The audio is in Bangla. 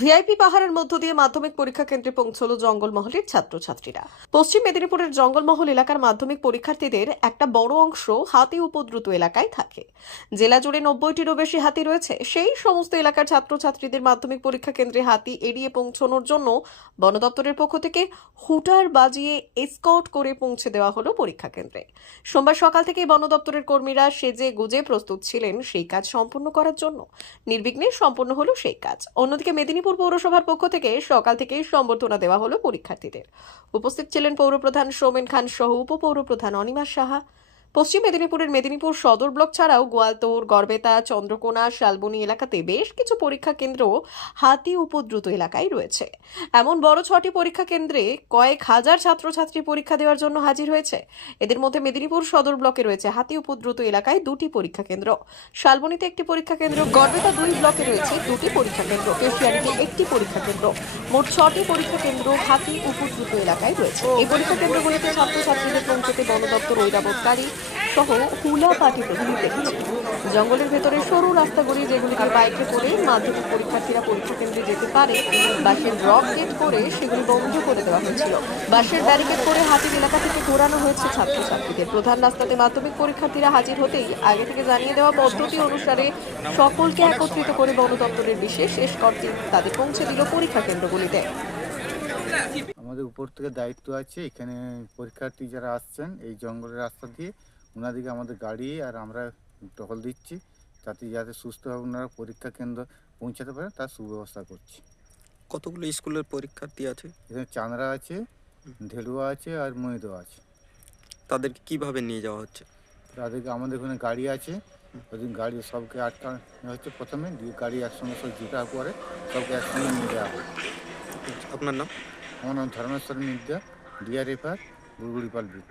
ভিআইপি পাহাড়ের মধ্য দিয়ে মাধ্যমিক পরীক্ষা কেন্দ্রে পৌঁছল জঙ্গলমহলের ছাত্রছাত্রীরা। পশ্চিম মেদিনীপুরের জঙ্গলমহল এলাকার মাধ্যমিক পরীক্ষার্থীদের একটা বড় অংশ হাতি উপদ্রুত এলাকায় থাকে। জেলা জুড়ে নব্বইটিরও বেশি হাতি রয়েছে, সেই সমস্ত এলাকার ছাত্রছাত্রীদের মাধ্যমিক পরীক্ষা কেন্দ্রে হাতি এড়িয়ে পৌঁছানোর জন্য বন দপ্তরের পক্ষ থেকে হুটার বাজিয়ে এসকর্ট করে পৌঁছে দেওয়া হলো পরীক্ষা কেন্দ্রে। সোমবার সকাল থেকে বন দপ্তরের কর্মীরা সেজে গুজে প্রস্তুত ছিলেন সেই কাজ সম্পূর্ণ করার জন্য। নির্বিঘ্নে সম্পন্ন হলো সেই কাজ। অন্যদিকে মেদিনীপুর পৌরসভার পক্ষ থেকে সকাল থেকেই সম্বর্ধনা দেওয়া হলো পরীক্ষার্থীদের। উপস্থিত ছিলেন পৌরপ্রধান সৌমেন খান সহ উপপৌরপ্রধান অনিমা সাহা পশ্চিম মেদিনীপুরের মেদিনীপুর সদর ব্লক ছাড়াও গোয়ালতোর, গড়বেতা, চন্দ্রকোনা, শালবনী এলাকাতে বেশ কিছু পরীক্ষা কেন্দ্র হাতি উপদ্রুত এলাকায় রয়েছে। এমন বড় ছটি পরীক্ষা কেন্দ্রে কয়েক হাজার ছাত্রছাত্রী পরীক্ষা দেওয়ার জন্য হাজির হয়েছে। এদের মধ্যে মেদিনীপুর সদর ব্লকে রয়েছে হাতি উপদ্রুত এলাকায় দুটি পরীক্ষা কেন্দ্র। শালবনীতে একটি পরীক্ষা কেন্দ্র, গড়বেতা দুই ব্লকে রয়েছে দুটি পরীক্ষা কেন্দ্র, কেশিয়ারিতে একটি পরীক্ষা কেন্দ্র। মোট ছটি পরীক্ষা কেন্দ্র হাতি উপদ্রুত এলাকায় রয়েছে। এই পরীক্ষা কেন্দ্রগুলিতে ছাত্রছাত্রীদের পৌঁছতে বন দপ্তর ঐরাবতকারী সহ হুলা পার্টি প্রভৃতি দেখেছে। জঙ্গলের ভেতরে সরু রাস্তা রাস্তাগুলি যেগুলিকে বাইকে করে মাধ্যমিক পরীক্ষার্থীরা পরীক্ষা কেন্দ্রে যেতে পারে বাসের ড্রপ গেট করে সেগুলি বন্ধ করে দেওয়া হয়েছিল। বাসের ব্যারিকেড করে হাতির এলাকা থেকে ঘোরানো হয়েছে ছাত্রছাত্রীদের। প্রধান রাস্তাতে মাধ্যমিক পরীক্ষার্থীরা হাজির হতেই আগে থেকে জানিয়ে দেওয়া পদ্ধতি অনুসারে সকলকে একত্রিত করে বন দপ্তরের বিশেষ এসকর্টি তাদের পৌঁছে দিল পরীক্ষা কেন্দ্রগুলিতে। আমাদের উপর থেকে দায়িত্ব আছে, এখানে পরীক্ষার্থী যারা আসছেন, এই জঙ্গলের রাস্তা দিয়ে ওনাদিকে আমাদের গাড়ি আর আমরা টহল দিচ্ছি যাতে যাতে সুস্থভাবে ওনারা পরীক্ষা কেন্দ্র পৌঁছাতে পারে তার সুব্যবস্থা করছি। কতগুলো স্কুলের পরীক্ষার্থী আছে? এখানে চাঁদরা আছে ঢেলুয়া আছে আর মহিদো আছে। তাদেরকে কীভাবে নিয়ে যাওয়া হচ্ছে? তাদেরকে আমাদের ওখানে গাড়ি আছে। ওদিন গাড়ি সবকে আটকানো হচ্ছে প্রথমে দিয়ে গাড়ি একসঙ্গে সব জুটা পরে সবকে একসঙ্গে নিয়ে যাওয়া হবে আপনার নাম? আমার নাম ধর্মেশ্বর মিদ্যা ডিআরএফআর বুড়গুড়িপাল ব্রিট